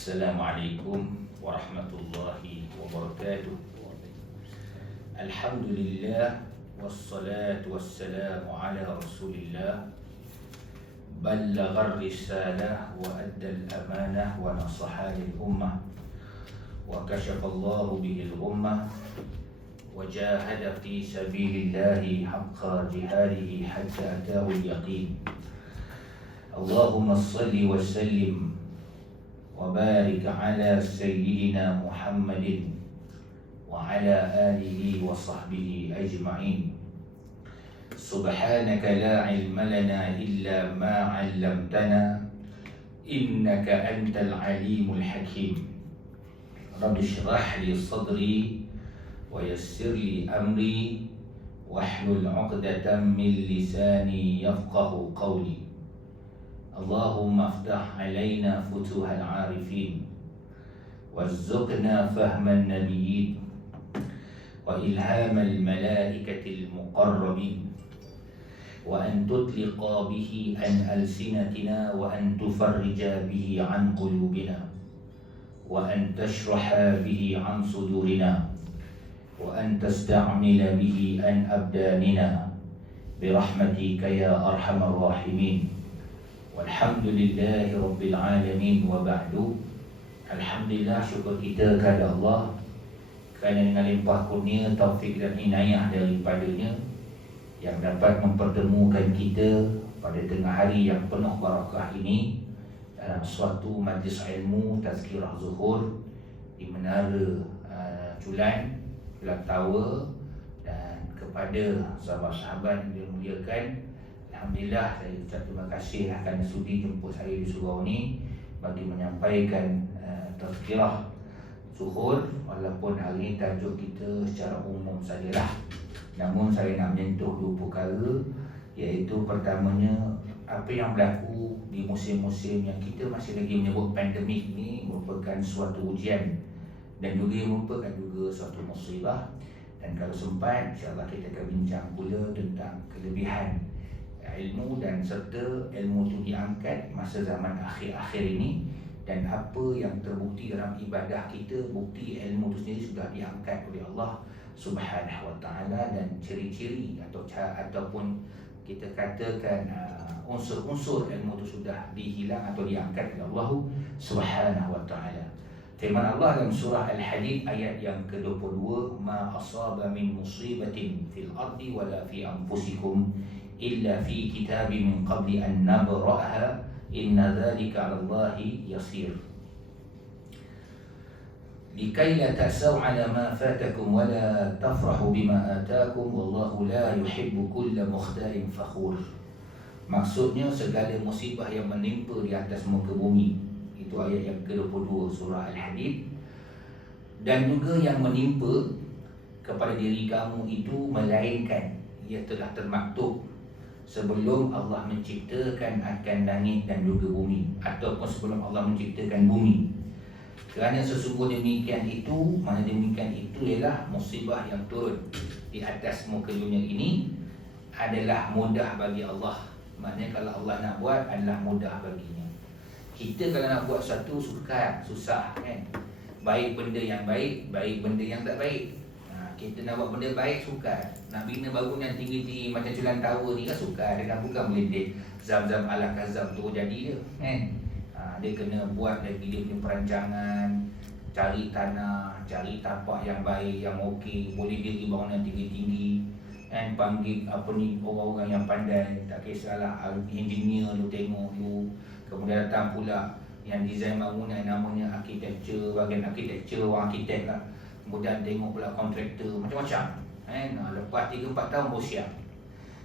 Assalamualaikum warahmatullahi wabarakatuh. Alhamdulillah wassalatu wassalamu ala Rasulillah ballagha risalah wa addal amanah wa nasaha lil ummah wa kashafa Allahu bihil ghummah wa jahada fi sabilillahi haqqa jihadihi hatta ataahu al-yaqin. Allahumma salli wa sallim wa barik ala sayyidina Muhammadin wa ala alihi wa sahbihi ajma'in. Subhanaka la ilma lana illa ma 'allamtana innaka antal alimul hakim. Rabbi shrah li sadri wa yassir li amri wahlul 'uqdatam min lisani yafqahu qawli. Allahumma aftah alaina futuhal arifin warzuqna fahman nabiyyin wa ilhamal malaikatil muqarrabin wa an tutliqa bihi an alsinatina wa an tufarrija bihi an qulubina wa an tashraha bihi an sudurina wa an tasta'mila bihi an abdanina birahmatika ya arhamar rahimin. Walhamdulillahi rabbil alamin wa ba'du. Alhamdulillah, syukur kita kepada Allah kerana dengan limpah kurnia, taufik dan inayah daripadanya yang dapat mempertemukan kita pada tengah hari yang penuh barakah ini dalam suatu majlis ilmu tazkirah zuhur di Menara Culan, Pulau Tower. Dan kepada sahabat-sahabat yang dimuliakan, alhamdulillah, saya ucap terima kasih kerana sudi jemput saya di surau ini bagi menyampaikan tazkirah zuhur. Walaupun hari ini tajuk kita secara umum sajalah, namun saya nak menyentuh dua perkara, iaitu pertamanya, apa yang berlaku di musim-musim yang kita masih lagi menyebut pandemik ini merupakan suatu ujian dan juga merupakan juga suatu musibah. Dan kalau sempat, insyaAllah kita akan bincang pula tentang kelebihan ilmu dan serta ilmu itu diangkat masa zaman akhir-akhir ini, dan apa yang terbukti dalam ibadah kita, bukti ilmu itu sendiri sudah diangkat oleh Allah Subhanahu wa ta'ala, dan ciri-ciri ataupun kita katakan unsur-unsur ilmu itu sudah dihilang atau diangkat oleh Allah Subhanahu wa ta'ala. Firman Allah dalam surah Al-Hadid ayat yang ke-22, ma asaba min musibatin fil ardi wala fi anfusikum illa fi kitabin min qabli an nabra'aha inna dhalika 'ala Allahi yasir. Likai la ta'saw 'ala ma fatakum wa la tafrahu bima atakum wallahu la yuhibbu kulla mukhtalin fakhur. Maksudnya, segala musibah yang menimpa di atas muka bumi, itu ayat yang ke-22 surah Al-Hadid, dan juga yang menimpa kepada diri kamu itu, melainkan ia telah termaktub sebelum Allah menciptakan akan langit dan juga bumi, ataupun sebelum Allah menciptakan bumi. Kerana sesungguhnya demikian itu, mana demikian itu ialah musibah yang turun di atas muka dunia ini adalah mudah bagi Allah. Maknanya kalau Allah nak buat adalah mudah baginya. Kita kalau nak buat satu susah kan. Baik benda yang baik, baik benda yang tak baik. Kita nak buat benda baik sukar. Nak bina bangunan tinggi-tinggi macam Culan Tower ni kan sukar. Dia kan bukan melindih zam-zam ala kazam tu jadi dia kan. Dia kena buat lagi dia punya perancangan, cari tanah, cari tapak yang baik, yang okey, boleh diri bangunan tinggi-tinggi kan. Panggil orang-orang yang pandai, tak kisahlah engineer tu, tengok tu. Kemudian datang pula yang design bangunan, namanya architecture, bahagian architecture, orang arkitek lah. Kemudian tengok pula kontraktor, macam-macam kan. Lepas 3-4 tahun baru siap.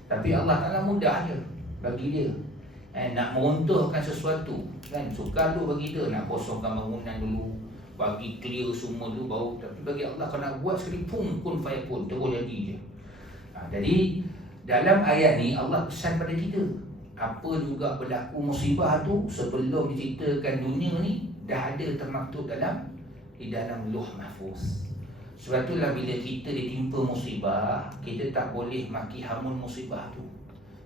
Tapi Allah Ta'ala mudah je bagi dia nak meruntuhkan sesuatu kan. Sukar dulu bagi dia nak kosongkan bangunan dulu, bagi clear semua dulu baru. Tapi bagi Allah, kalau nak buat sekali pun fayakun, terus jadi je. Jadi dalam ayat ni Allah pesan pada kita, apa juga berlaku musibah tu sebelum diciptakan dunia ni dah ada termaktub di dalam Lauh Mahfuz. Sebab itulah bila kita ditimpa musibah, kita tak boleh maki hamun musibah tu,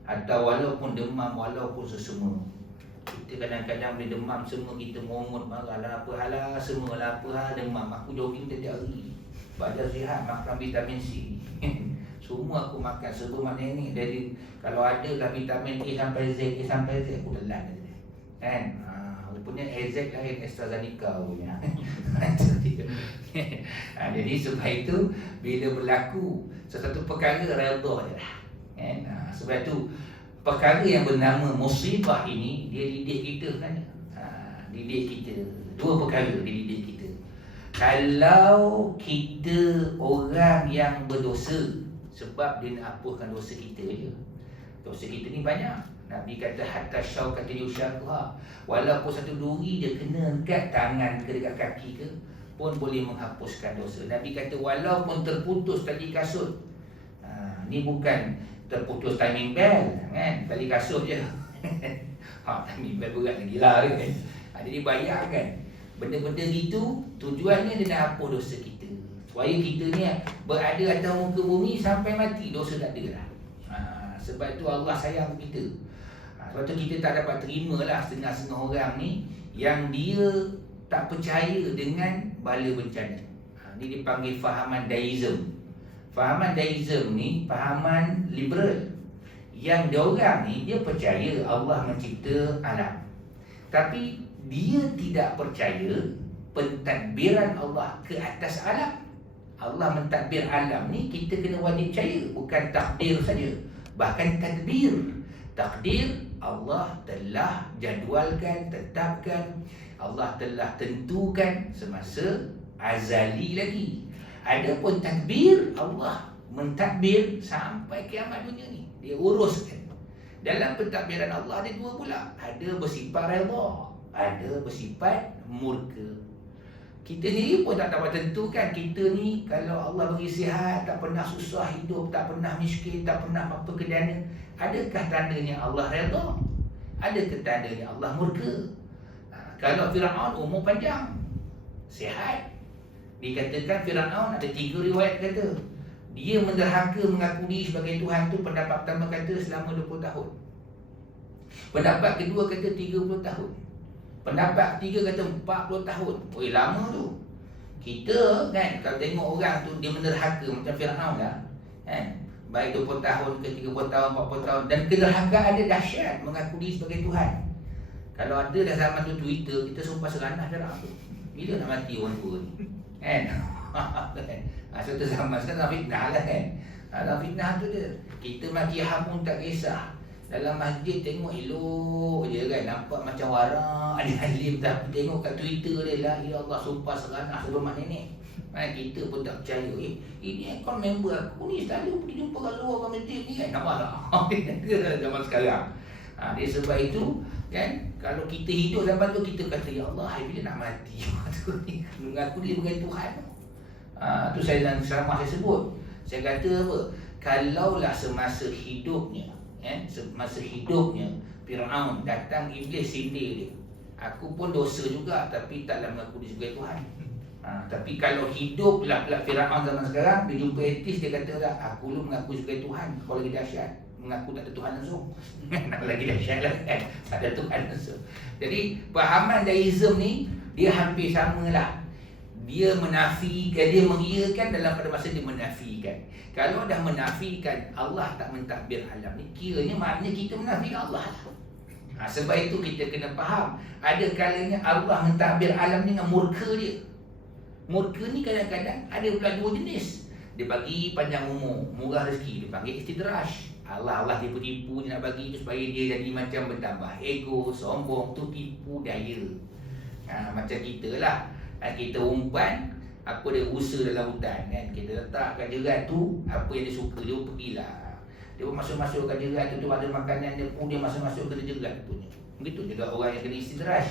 atau walaupun demam, walaupun sesama. Kita kadang-kadang boleh demam, semua kita mongut, marah lah, apa halah, semua lah, apa hal, demam. Aku jogging setiap hari, badan sihat, makan vitamin C. Semua aku makan, sebelum mana ni. Jadi kalau ada lah vitamin A sampai Z, aku telan je. Kan? Rupanya AZ lain, AstraZeneca punya. Jadi sebab itu, bila berlaku sesuatu perkara, redha je lah. Kan? Sebab itu perkara yang bernama musibah ini, dia didik kita kan? Didik kita. Dua perkara dia didik kita. Kalau kita orang yang berdosa, sebab dia nak hapuskan dosa kita je. Dosa kita ni banyak. Nabi kata hatta syaukat yusyaqha, walaupun satu duri dia kena dekat tangan ke dekat kaki ke pun boleh menghapuskan dosa. Nabi kata walaupun terputus tali kasut. Ni bukan terputus timing bell kan, tali kasut je. Timing bell berat lagi lah kan. Jadi bayangkan benda-benda gitu tujuannya dia nak hapus dosa kita, supaya kita ni berada atas muka bumi sampai mati dosa tak ada lah. Sebab itu Allah sayang kita. Sebab tu kita tak dapat terima lah setengah-setengah orang ni yang dia tak percaya dengan bala bencana. Ni dipanggil fahaman deism. Fahaman deism ni fahaman liberal. Yang diorang ni dia percaya Allah mencipta alam, tapi dia tidak percaya pentadbiran Allah ke atas alam. Allah mentadbir alam ni kita kena wajib percaya, bukan takdir saja, bahkan tadbir. Takdir Allah telah jadualkan, tetapkan, Allah telah tentukan semasa azali lagi. Adapun tadbir, Allah mentadbir sampai kiamat dunia ni, dia uruskan. Dalam pentadbiran Allah ada dua pula, ada bersifat redha, ada bersifat murka. Kita ni pun tak dapat tentukan. Kita ni kalau Allah bagi sihat, tak pernah susah hidup, tak pernah miskin, tak pernah apa kedana, adakah tandanya Allah redha? Adakah tandanya Allah murka? Kalau Firaun umur panjang, sihat, dikatakan Firaun ada 3 riwayat kata dia menderhaka mengaku diri sebagai Tuhan tu. Pendapat pertama kata selama 20 tahun. Pendapat kedua kata 30 tahun. Pendapat ketiga kata 40 tahun. Oi, lama tu. Kita kan kalau tengok orang tu dia menderhaka macam Firaun lah kan, baik 20 tahun ke 30 tahun, 40 tahun, dan kederhakaan dia dahsyat, mengaku diri sebagai Tuhan. Kalau ada dah zaman tu Twitter, kita sumpah seranah Firaun tu. Bila nak mati orang tua ni kan? Suatu zaman sekarang fitnah lah kan. Dalam fitnah tu dia, kita maki ham pun tak kisah. Dalam masjid tengok elok je kan, nampak macam warak, ada alim, tapi tengok kat Twitter dia lah, ya Allah sumpah seranah sebelum nenek. Kita pun tak percaya. Ini account member aku ni selalu pergi jumpa kat luar kat masjid ni kan, nampak tak? Zaman sekarang. Dia sebab itu kan, kalau kita hidup zaman tu kita kata ya Allah, bila nak mati mengaku dia sebagai Tuhan. Tu saya dalam ceramah saya sebut. Saya kata apa? Kalaulah semasa hidupnya semasa hidupnya Firaun datang iblis sindir dia, aku pun dosa juga tapi taklah mengaku dia sebagai Tuhan. Tapi kalau hiduplah pula Firaun zaman sekarang, dia jumpa etis, dia kata lah, aku lu mengaku sebagai Tuhan, kau lagi dahsyat, mengaku tak ada Tuhan langsung. Lagi dahsyat lah kan, tak ada Tuhan langsung. Jadi pahaman deism ni dia hampir samalah. Dia menafikan, dia mengiyakan dalam pada masa dia menafikan. Kalau dah menafikan Allah tak mentadbir alam ni, kiranya maknanya kita menafikan Allah. Sebab itu kita kena faham, ada kalanya Allah mentadbir alam ni dengan murka dia. Murka ni kadang-kadang ada pula dua jenis. Dia bagi panjang umur, murah rezeki, dia panggil istidraj. Allah tipu-tipu dia nak bagi tu supaya dia jadi macam bertambah ego, sombong, tu tipu daya. Macam kita lah. Kita umpan, apa dia usaha dalam hutan kan, kita letakkan jerat tu, apa yang dia suka dia pergilah. Dia pun masuk-masukkan jerat tu, ada makanan dia pun dia masuk-masuk ke jerat punya. Begitu juga orang yang kena istidraj.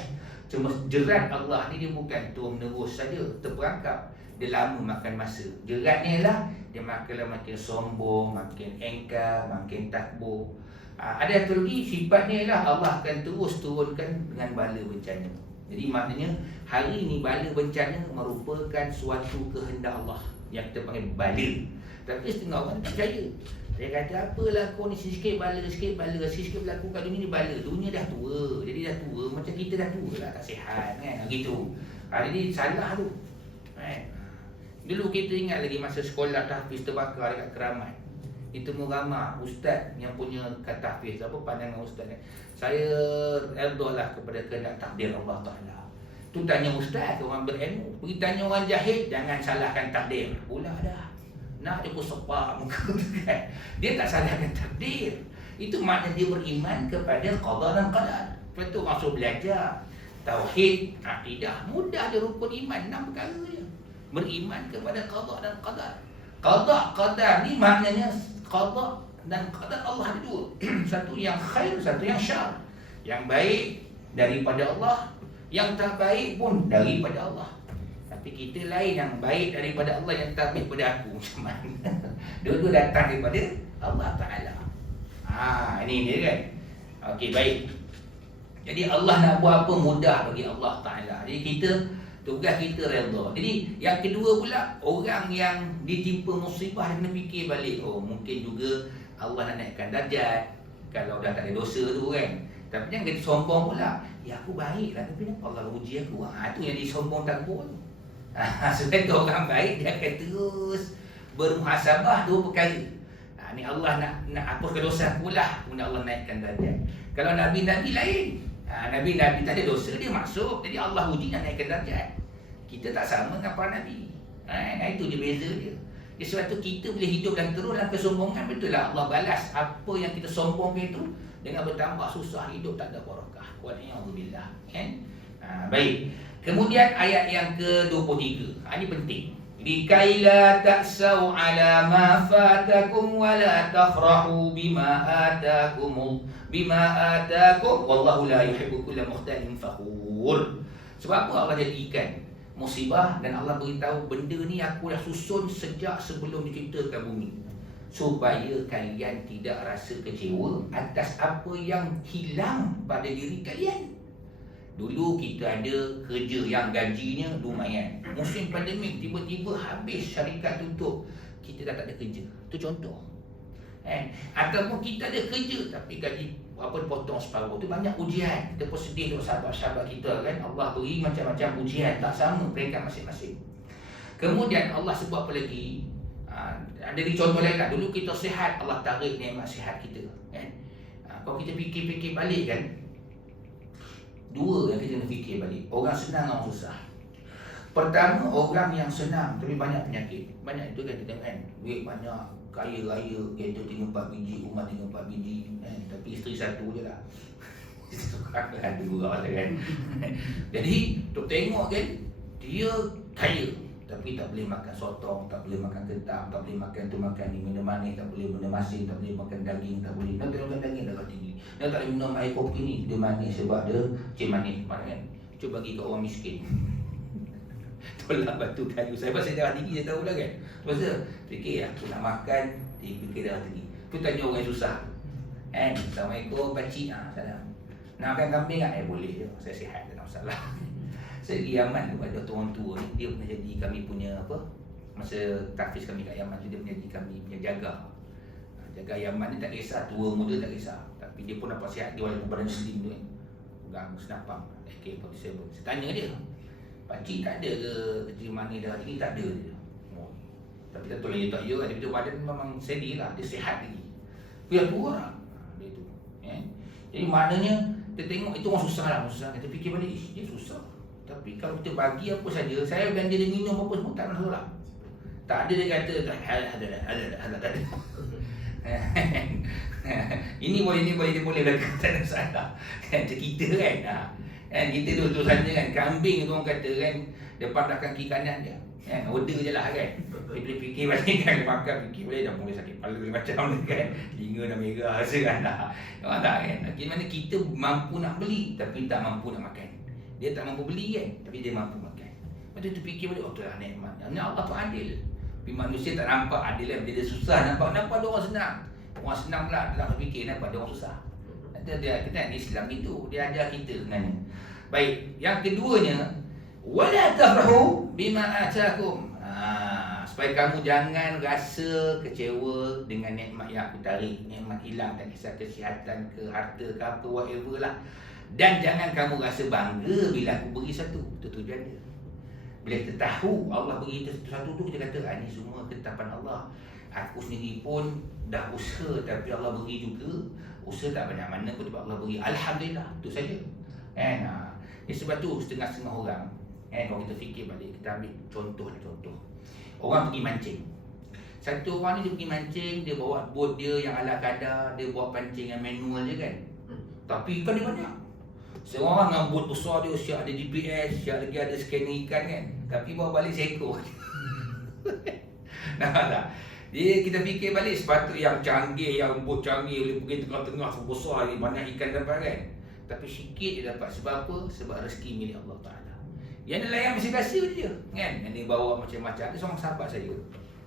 Cuma jerat Allah ni dia bukan turun menerus saja, terperangkap. Dia lama makan masa. Jerat ni lah dia makanlah makin sombong, makin engkar, makin takbur. Ada satu lagi sifatnya lah Allah akan terus turunkan dengan bala bencana. Jadi maknanya hari ni bala bencana merupakan suatu kehendak Allah yang kita panggil bala. Tapi setengah orang tak percaya. Dia kata apalah kau ni sikit bala, sikit berlaku kat dunia ni bala. Dunia dah tua. Jadi dah tua macam kita dah tua lah, tak sihat kan. Gitu. Jadi salah tu. Dulu kita ingat lagi masa sekolah tahfiz terbakar dekat Keramat. Itu ramai ustaz yang punya kat tahfiz, apa pandangan ustaz ni. Saya redalah kepada kehendak takdir Allah Ta'ala. Tu tanya ustaz, orang berilmu. Pergi tanya orang jahil, jangan salahkan takdir. Pula dah. Nak dia pun sepak muka tu kan. Dia tak salahkan takdir. Itu makna dia beriman kepada qada dan qadar. Lepas tu orang suruh belajar tauhid, akidah. Mudah dia rukun iman, 6 perkara je. Beriman kepada qada dan qadar. Qada qadar ni maknanya qada dan qadar Allah ada dua. Satu yang khair, satu yang syar. Yang baik daripada Allah, yang tak baik pun daripada Allah. Tapi kita lain, yang baik daripada Allah, yang tak baik daripada aku. Macam mana? Dua-dua datang daripada Allah Ta'ala. Ini dia kan. Okey, baik. Jadi Allah nak buat apa mudah bagi Allah Ta'ala. Jadi kita, tugas kita redha. Jadi yang kedua pula, orang yang ditimpa musibah dia kena fikir balik. Oh, mungkin juga Allah nak naikkan darjat kalau dah tak ada dosa tu kan. Tapi jangan kita sombong pula. Ya aku baik lah, tapi kenapa Allah uji aku? Itu yang disombong takut tu. Sebab tu orang baik dia akan terus bermuhasabah dua perkara. Ni Allah nak hapuskan dosa pula, kemudian Allah naikkan darjat. Kalau Nabi-Nabi lain, Nabi-Nabi tak ada dosa, dia masuk. Jadi Allah uji nak naikkan darjat. Kita tak sama dengan para Nabi. Itu je beza dia. Sebab tu kita boleh hidup dan terus dalam kesombongan. Betul lah Allah balas apa yang kita sombongkan itu dengan bertambah susah hidup, tak ada barakah. Wal'iyadzubillah. Baik. Kemudian ayat yang ke-23. Ini penting. Likai la ta'sau ala ma fatakum wa la tafrahu bima atakum wallahu la yuhibbu kulla mukhtalin fakhur. Sebab apa Allah jadikan musibah dan Allah beritahu benda ni aku dah susun sejak sebelum diciptakan bumi, supaya kalian tidak rasa kecewa atas apa yang hilang pada diri kalian. Dulu kita ada kerja yang gajinya lumayan. Musim pandemik tiba-tiba habis, syarikat tutup, kita dah tak ada kerja. Itu contoh. Ataupun kita ada kerja tapi gaji potong separuh. Itu banyak ujian. Kita pun sedih untuk sahabat-sahabat kita kan. Allah beri macam-macam ujian, tak sama peringkat masing-masing. Kemudian Allah sebut apa lagi? Ada di contoh lain lah. Dulu kita sihat, Allah tarik nikmat sihat kita kan. Kalau kita fikir-fikir balik kan, dua yang kita kena fikir balik. Orang senang, orang susah. Pertama, orang yang senang tapi banyak penyakit. Banyak itu kan kita kan. Duit banyak, kaya raya, kereta 3-4 biji, rumah 3-4 biji tapi isteri satu je lah. Ada dua orang kan. Jadi, tu tengok kan, dia kaya tapi tak boleh makan sotong, tak boleh makan kentang, tak boleh makan tu makan ni, minum manis, tak boleh minum masin, tak boleh makan daging, tak boleh. Nak makan daging darah tinggi. Dia tak boleh minum air kopi ni, dia manis sebab dia cik manis. Kan? Cuba bagi ke orang miskin. Tolak batu kayu. Saya pasal darah tinggi, saya tahu lah kan. Pasal fikir aku nak makan, dia fikir darah tinggi. Tu tanya orang yang susah. Assalamualaikum pakcik. Salam. Nak makan kambing tak? Boleh je. Saya sihat, tak ada masalah. Saya pergi Yaman tu, ada orang tua ni, dia pernah jadi kami punya apa, masa tahfiz kami kat Yaman tu, dia pernah jadi kami punya jaga Yaman ni. Tak kisah tua muda, tak kisah, tapi dia pun nampak sihat. Dia walaupun badan Muslim tu kan, pegang senapang AK-47. Saya tanya dia, pakcik tak ada ke kecil manis dah ini? Tak ada dia. Tapi tak tahu dia tak ya, tapi dia badan memang steady lah, dia sihat lagi. Dia tua lah dia tu. Jadi maknanya kita tengok itu orang susah lah, kita fikir balik, dia susah. Tapi kalau kita bagi apa saja, saya belanja dia minum apa semua, tak nak tolak. Tak ada dia kata, ada. Ini boleh, dia boleh belakang, tak ada masalah. Macam kita kan. Kita duduk sana kan, kambing tu orang kata kan, depan belakang kiri kanan je. Order je lah kan. Dia fikir balik kan, dia makan, fikir balik dah mula sakit kepala macam ni kan. Telinga dah merah rasa kan. Nampak tak kan? Bagaimana kita mampu nak beli, tapi tak mampu nak makan. Dia tak mampu beli kan, tapi dia mampu makan. Lepas tu fikir balik, oh tu lah nikmat. Allah tu adil. Tapi manusia tak nampak adil kan. Bila dia susah, nampak ada orang senang. Orang senang pula tak fikir, nampak ada orang susah. Kita Islam itu, dia ajar kita sebenarnya. Baik, yang keduanya, wala tafrahu bima atakum. supaya kamu jangan rasa kecewa dengan nikmat yang aku tarik. Nikmat hilang, tak kisah kesihatan ke, harta ke, apa, whatever lah. Dan jangan kamu rasa bangga bila aku beri satu. Itu tujuan dia. Bila kita tahu Allah beri kita satu tu, kita kata, ni semua ketetapan Allah. Aku sendiri pun dah usaha, tapi Allah beri juga. Usaha tak banyak mana pun sebab Allah beri. Alhamdulillah, itu saja. Sebab tu setengah-setengah orang, kalau kita fikir balik, kita ambil contoh. Orang pergi mancing. Satu orang ni dia pergi mancing, dia bawa bot dia yang ala kadar, dia buat pancing yang manual je kan. Tapi ikan dia banyak. Seorang dengan bot besar dia, siap ada GPS, siap lagi ada scanner ikan kan. Tapi bawa balik seekor. Nampak tak? Dia kita fikir balik sepatu yang canggih, yang bot canggih, boleh pergi tengah-tengah besar ni, banyak ikan dapat kan. Tapi sikit dia dapat. Sebab apa? Sebab rezeki milik Allah Ta'ala. Yang nelayan biasa-biasa je kan. Yang dia bawa macam-macam. Ada seorang sahabat saya,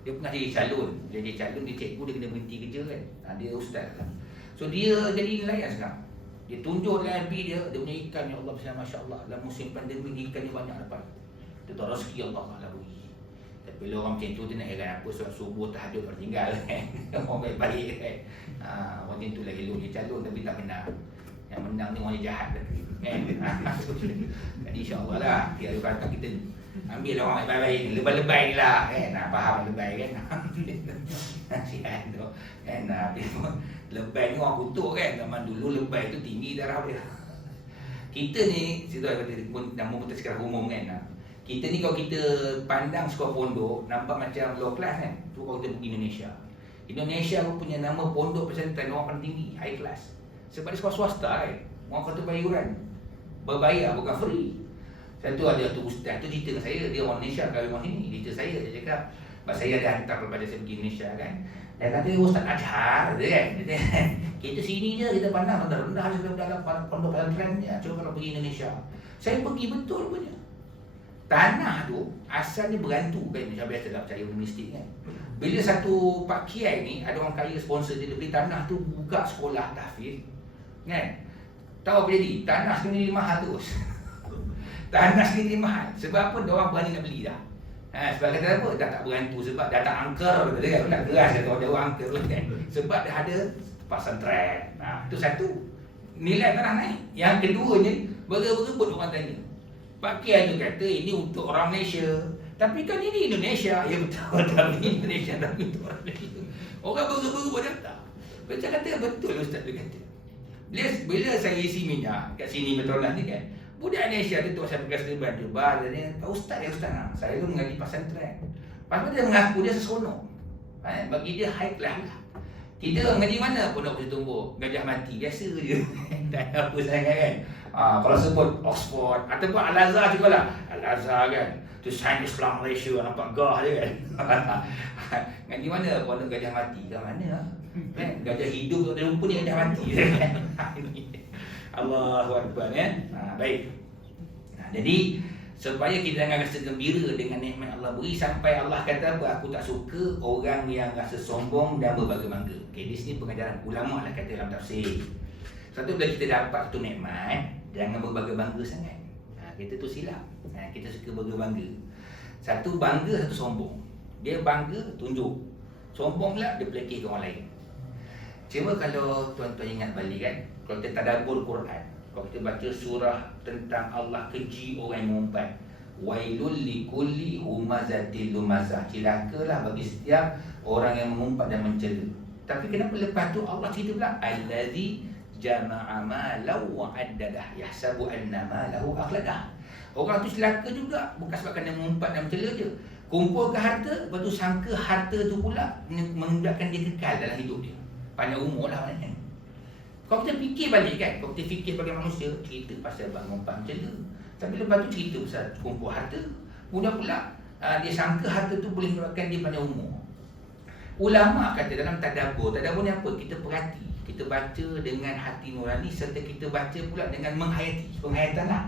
dia pernah jadi calon. Dia jadi calon, dia cikgu, dia kena berhenti kerja kan. Dia ustaz kan. So dia jadi nelayan sekarang. Dia tunjuk nelayan api dia punya ikan, ya Allah, Masya Allah. Dalam musim pandemik ikan dia banyak dapat. Dia tahu rezeki Allah Ta'ala beri. Tapi bila orang macam tu, dia nak heran apa. Solat subuh tahajud orang tinggal kan. Orang baik-baik kan. Orang macam tu lah elok dia calon tapi tak benar. Yang menang ni orang jahat lagi kan. Jadi insyaAllah lah, dia kata kita ambil orang baik-baik ni, lebay-lebay ni lah kan. Faham lebay kan. Sihat tu kan. Lebay ni orang kutuk kan. Zaman dulu lebay tu tinggi darah dia. Kita ni, situ ada nama betul secara umum kan. Kita ni kalau kita pandang sekolah pondok, nampak macam low class kan. Tu kalau kita pergi Indonesia. Indonesia pun punya nama pondok pesantren orang paling tinggi, high class. Sebab dia sekolah swasta kan. Orang kata bayaran. Berbayar, bukan free. Satu ada tu ustaz tu cerita dengan saya, dia orang Malaysia kahwin orang sini. Cerita saya, dia cakap, saya dah hantar kepada saya pergi Indonesia kan. Dia kata, Ustaz Azhar dia kan. Kita sini je, kita pandang rendah-rendah je dalam pondok pesantren ni. Cuba kalau pergi Indonesia. Saya pergi betul punya. Tanah tu asalnya berantu kan. Macam biasa dah percaya mistik kan. Bila satu Pak Kiai ni, ada orang kaya sponsor dia beli tanah tu, buka sekolah tahfiz kan. Tahu apa jadi? Tanah sendiri mahal terus. Tanah sendiri mahal. Sebab apa? Dia orang berani nak beli dah. Sebab kata apa? Dah tak berantu. Sebab dah tak angker kata kan. Tak keras kata orang angker kan. Sebab dah ada pesantren. Itu satu. Nilai tanah naik. Yang keduanya, berebut orang tanya. Pak Kiai tu kata ini untuk orang Malaysia. Tapi kan ini Indonesia. Ya betul. Tapi Indonesia tapi untuk orang Malaysia. Orang berebut datang. Macam kata betul Ustaz tu kata. Bila saya isi minyak kat sini Petronas ni kan, budak Malaysia tu saya pegang serban tu, dia Ustaz ya Ustaz lah. Saya tu mengaji pesantren. Lepas tu dia mengaku dia seronok. Bagi dia high class lah. Kita mengaji mana pun nak bertumbuk, gajah mati biasa je. Tak ada apa sangat kan. Kalau sebut Oxford ataupun Al-Azhar juga lah. Al-Azhar kan, tu sains Islam Malaysia, nampak gah je kan. Ngaji mana pun nak gajah mati ke mana kan? Gajah hidup tak ada rumput ni gajah mati kan. Allahu Akbar kan. Baik. Jadi supaya kita jangan rasa gembira dengan nikmat Allah beri, sampai Allah kata apa? Aku tak suka orang yang rasa sombong dan berbangga-bangga. Okey, di sini pengajaran ulama lah kata dalam tafsir. Satu, bila kita dapat satu nikmat, jangan berbangga-bangga sangat. Kita tu silap. Kita suka berbangga. Satu bangga, satu sombong. Dia bangga tunjuk. Sombong pula dia pelekeh ke orang lain. Cuma kalau tuan-tuan ingat balik kan, kalau kita tadabbur Quran, kalau kita baca surah tentang Allah keji orang yang mengumpat, wailul likulli humazatil lumazah, celakalah bagi setiap orang yang mengumpat dan mencela. Tapi kenapa lepas tu Allah cerita pula allazi jama'a malau wa addadah yahsabu anna malahu akhladah. Orang tu celaka juga bukan sebab dia mengumpat dan mencela je. Kumpulkan harta, lepas tu sangka harta tu pula membuatkan dia kekal dalam hidup dia. Panjang umur lah maknanya. Kalau kita fikir balik kan, kalau kita fikir bagi manusia, cerita pasal abang mengumpat mencela. Tapi lepas tu cerita pasal kumpul harta. Kemudian pula dia sangka harta tu boleh menyebabkan dia panjang umur. Ulama kata dalam tadabbur ni apa? Kita perhati, kita baca dengan hati nurani, serta kita baca pula dengan menghayati, penghayatan lah.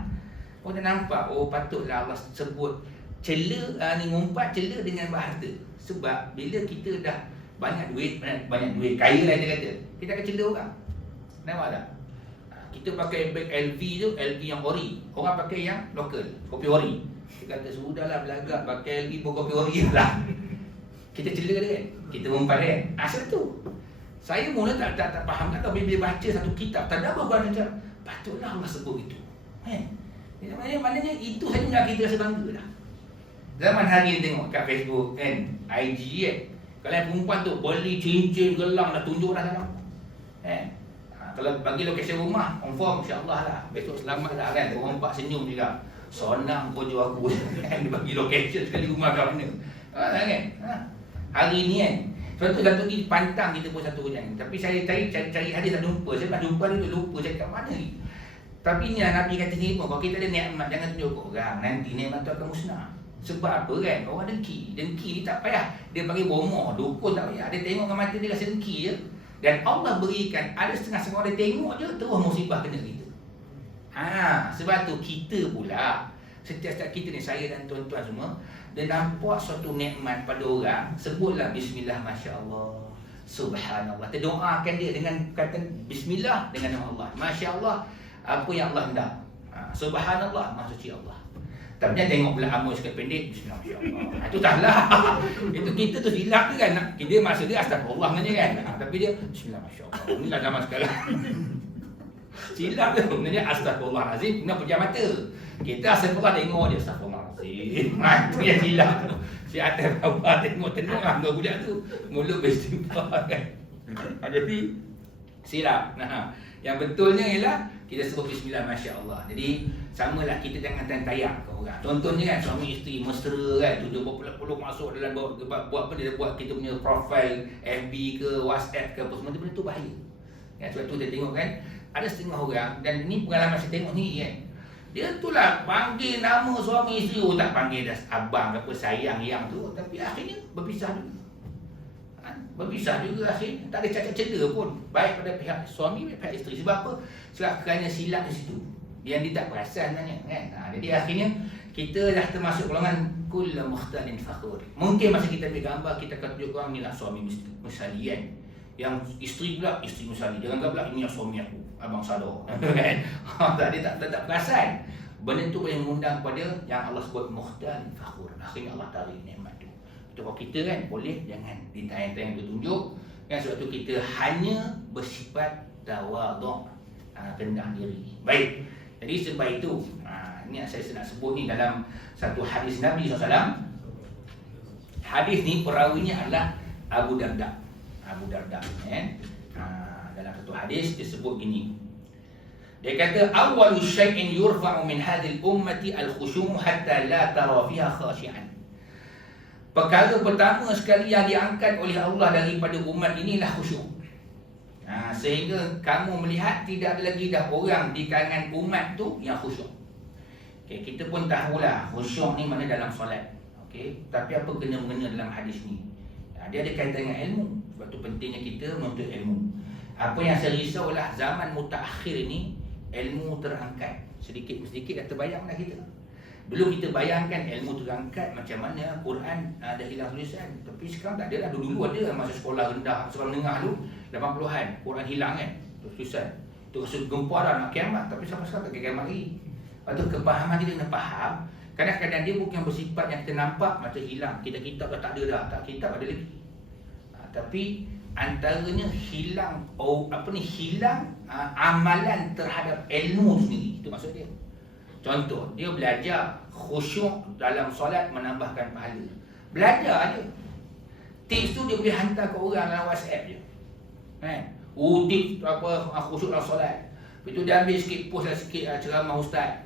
Oh, dah nampak, oh patutlah Allah sebut cela, ni ngumpat cela dengan berharta. Sebab bila kita dah banyak duit, kaya lah dia kata, kita akan cela orang. Nampak tak? Kita pakai beg LV tu, LV yang ori. Orang pakai yang lokal, kopi ori. Dia kata, sudahlah belagak, pakai LV pun kopi ori lah. Kita cela dia kan, kita umpat dia kan. Sebab tu saya mula tak faham, tak tahu bila baca satu kitab tadabbur Quran macam patutlah Allah sebut itu. Maknanya itu saja yang kita rasa bangga dah. Zaman hari ni tengok kat Facebook kan, IG kan, kalau yang perempuan tu beli cincin gelang dah tunjuk dah dalam. Kalau bagi lokasi rumah, confirm insya-Allah lah. Besok selamat lah kan. Orang empat senyum juga. Sonang kojo aku kan, dia bagi location sekali rumah kat mana. Kan? Hari ni kan. Sebab tu satu pergi pantang kita pun satu kan. Tapi saya cari hadis tak jumpa. Saya nak jumpa dia tu lupa saya kat mana ni. Tapi ni lah Nabi kata sini pun, kalau kita ada nikmat jangan tunjuk kat orang. Nanti nikmat tu akan musnah. Sebab apa kan? Orang dengki ni tak payah. Dia panggil bomoh, dukun tak payah. Dia tengok dengan mata dia rasa dengki je. Dan Allah berikan, ada setengah orang dia tengok je, terus musibah kena kita. Sebab tu kita pula, setiap kita ni, saya dan tuan-tuan semua, dia nampak suatu nikmat pada orang, sebutlah Bismillah, Masya Allah, Subhanallah. Kita doakan dia dengan kata Bismillah, dengan nama Allah. Masya Allah, apa yang Allah hendak. Subhanallah, Maha Suci Allah. Tapi jangan tengok pula amal sikit pendek, Bismillah, Masya Allah. Itu tak lah. Itu kita tu silap tu kan. Dia maksud dia astagfirullah sebenarnya kan. Tapi dia Bismillah, Masya Allah. Inilah zaman sekarang. Silap tu. Sebenarnya astagfirullahalazim. Kena pejam mata. Kita astagfirullah tengok dia. Astagfirullahalazim. Itu yang silap tu. Si atas bawah tengok tenung lah budak tu. Mulut beristighfar kan. Jadi silap. Yang betulnya ialah kita sebut Bismillah, Masya Allah. Jadi samalah, kita jangan tayak ke orang. Contohnya kan, suami isteri mesra kan, tu dia peluk-peluk masuk dalam buat apa, dia buat kita punya profile FB ke WhatsApp ke apa semua, benda tu bahaya. Ya, sebab tu dia tengok kan, ada setengah orang, dan ni pengalaman saya tengok ni kan, dia tu lah panggil nama suami isteri, tak panggil dah abang ke apa, sayang yang tu, tapi akhirnya berpisah juga. Berpisah juga akhirnya, tak ada cacat cedera pun, baik pada pihak suami, baik pihak isteri. Sebab apa? Sebab kerana silap di situ yang dia tak perasan sebenarnya kan. Jadi akhirnya kita dah termasuk golongan kullu mukhtalin fakhur. Mungkin masa kita ambil gambar, kita akan tunjuk orang ni lah suami misali kan. Yang isteri pula, isteri misali. Dia anggap pula ini yang suami aku, abang Sado kan. Dia tak perasan. Benda tu yang mengundang kepada yang Allah sebut mukhtalin fakhur. Akhirnya Allah tarik nikmat tu. Kalau kita kan boleh jangan ditayang-tayang tunjuk kan, sebab tu kita hanya bersifat tawaduk, rendah diri. Baik. Jadi sebab itu ini yang saya nak sebut ni dalam satu hadis Nabi SAW. Hadis ni perawinya adalah Abu Darda. Kan? Dalam satu hadis dia sebut gini. Dia kata awwalu syai'in yurfa'u min hadhihi al-ummati al-khusyu' hatta la tara fiha khashi'an. Perkara pertama sekali yang diangkat oleh Allah daripada umat inilah khusyuk. Sehingga kamu melihat tidak ada lagi dah orang di kalangan umat tu yang khusyuk. Kita pun tahulah khusyuk ni mana dalam solat. Tapi apa kena-mengena dalam hadis ni? Dia ada kaitan dengan ilmu. Sebab tu pentingnya kita menuntut ilmu. Apa yang saya risau lah zaman mutaakhir ini, ilmu terangkat. Sedikit-sedikit dah terbayang dah kita. Dulu kita bayangkan ilmu terangkat macam mana Quran dah hilang tulisan. Tapi sekarang tak ada lah. Dulu ada masa sekolah rendah, sekolah menengah tu 80-an, Quran hilang kan, tulisan. Tu rasa gemparan nak kiamat. Tapi sampai sekarang tak kiamat lagi. Lepas tu kepahaman kita kena faham. Kadang-kadang dia bukan bersifat yang kita nampak macam hilang. Kita kitab dah tak ada dah. Tak, kitab ada lagi. Tapi antaranya hilang hilang amalan terhadap ilmu sendiri. Itu maksud dia. Contoh, dia belajar khusyuk dalam solat menambahkan pahala. Belajar je. Tips tu dia boleh hantar ke orang dalam WhatsApp je. Kan? Tips khusyuk dalam solat. Lepas tu dia ambil sikit, post lah sikit ceramah Ustaz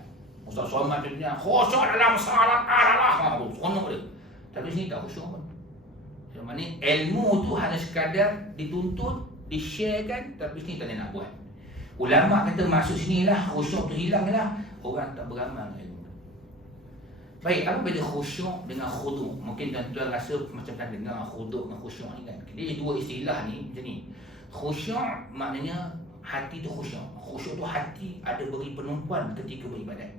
Somad contohnya, khusyuk dalam solat Allah. Seronok dia. Tapi sini tak khusyuk pun. Maksudnya ilmu tu hanya sekadar dituntut, di-sharekan, tapi sini tak ada nak buat. Ulama kata masuk sini lah, khusyuk tu hilang lah, orang tak beramal ilmu. Baik, apa beza khusyuk dengan khudu'? Mungkin tuan-tuan rasa macam tak dengar khudu' dengan khusyuk ni kan. Jadi dua istilah ni macam ni. Khusyuk maknanya hati tu khusyuk. Khusyuk tu hati ada beri penumpuan ketika beribadat.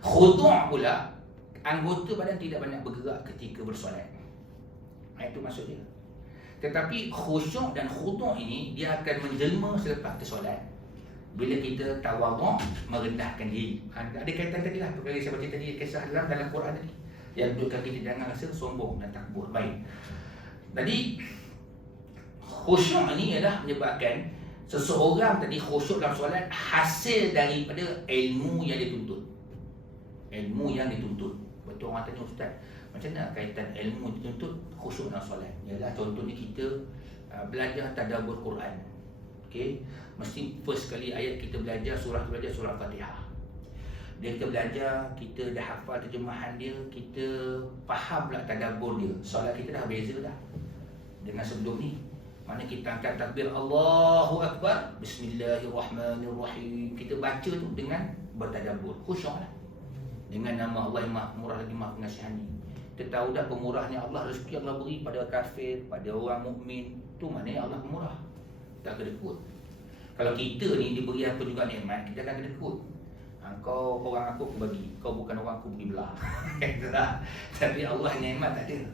Khudu' pula anggota badan tidak banyak bergerak ketika bersolat. Itu maksud dia. Tetapi khusyuk dan khudu' ini dia akan menjelma selepas kita solat. Bila kita tawaduk, merendahkan diri. Ada kaitan tadi lah, perkara saya baca tadi, kisah dalam Quran tadi yang menunjukkan kita jangan rasa sombong dan takbur. Baik. Jadi khusyuk ni adalah menyebabkan seseorang tadi khusyuk dalam solat hasil daripada ilmu yang dituntut. Ilmu yang dituntut. Betul orang tanya, ustaz, macam mana kaitan ilmu dituntut khusyuk dalam solat? Ialah contohnya kita belajar tadabbur Quran. Okey, mesti first kali ayat kita belajar surah Fatihah. Dia kita belajar, kita dah hafal terjemahan dia, kita faham pula tadabbur dia. Solat kita dah beza dah dengan sebelum ni. Mana kita angkat takbir Allahu Akbar, Bismillahirrahmanirrahim. Kita baca tu dengan bertadabbur, khusyuk lah. Dengan nama Allah yang Maha Murah lagi Maha Pengasihan ni. Kita tahu dah pemurahnya Allah, rezeki Allah beri pada kafir, pada orang mukmin. Tu maknanya Allah pemurah. Tak kedekut. Kalau kita ni diberi apa juga nikmat, kita akan kedekut. Kau orang aku bagi, kau bukan orang aku beri belah. Tapi Allah nikmat tak ada.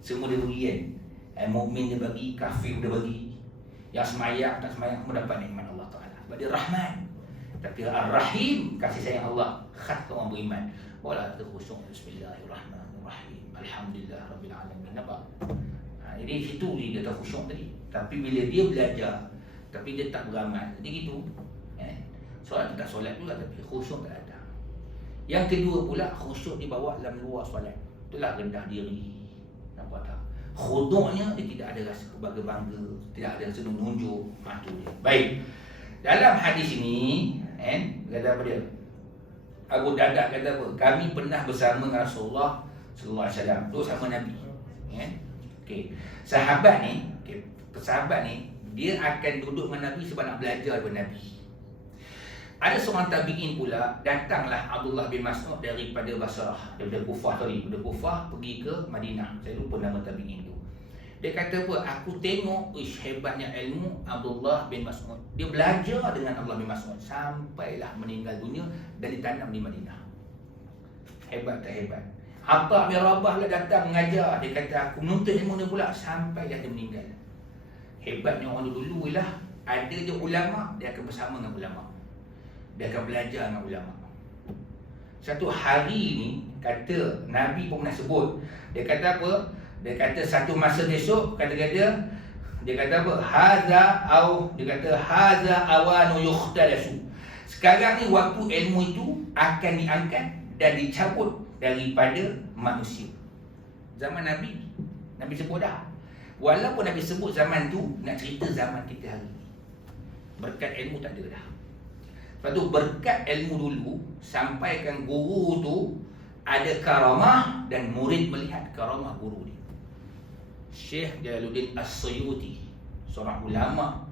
Semua dia beri kan. Mukmin dia bagi, kafir dia bagi. Yang semayang tak semayang pun dapat nikmat Allah Ta'ala. Sebab dia Rahman. Tapi Ar-Rahim, kasih sayang Allah khas orang beriman. Bawalah kita khusyuk. Bismillahirrahmanirrahim. Alhamdulillah Rabbil Alamin. Nampak? Jadi situ dia kata khusyuk tadi. Tapi bila dia belajar, tapi dia tak beramal, jadi gitu. Solat tak solat juga, tapi khusyuk tak ada. Yang kedua pula, khusyuk dibawa dalam luar solat. Itulah rendah diri. Nampak tak? Khuduknya dia tidak ada rasa bangga-bangga, tidak ada rasa menunjuk matu dia. Baik. Dalam hadis ini, kata apa dia? Abu Darda kata apa? Kami pernah bersama dengan Rasulullah sallallahu alaihi wasallam. Tu sama Nabi. Okey. Sahabat ni, sahabat ni dia akan duduk dengan Nabi sebab nak belajar daripada Nabi. Ada seorang tabi'in pula, datanglah Abdullah bin Mas'ud daripada Basrah, daripada Kufah pergi ke Madinah. Saya lupa nama tabi'in tu. Dia kata apa? Aku tengok hebatnya ilmu Abdullah bin Mas'ud. Dia belajar dengan Abdullah bin Mas'ud sampailah meninggal dunia dan ditanam di Madinah. Hebat tak hebat? Atta bin Rabah lah datang mengajar. Dia kata aku menuntut ilmu ni pula sampai dia meninggal. Hebatnya orang dulu ialah ada je ulama, dia akan bersama dengan ulama. Dia akan belajar dengan ulama. Satu hari ni, kata Nabi pun pernah sebut. Dia kata apa? Dia kata satu masa besok, kata-kata dia kata apa? Dia kata haza awanu yukhtalasu. Sekarang ni waktu ilmu itu akan diangkat dan dicabut daripada manusia. Zaman Nabi sebut dah. Walaupun Nabi sebut zaman tu, nak cerita zaman kita hari ni. Berkat ilmu tak ada dah. Lepas tu berkat ilmu dulu, sampaikan guru tu ada karamah dan murid melihat karamah guru dia. Syekh Jalaluddin As-Suyuti, seorang ulama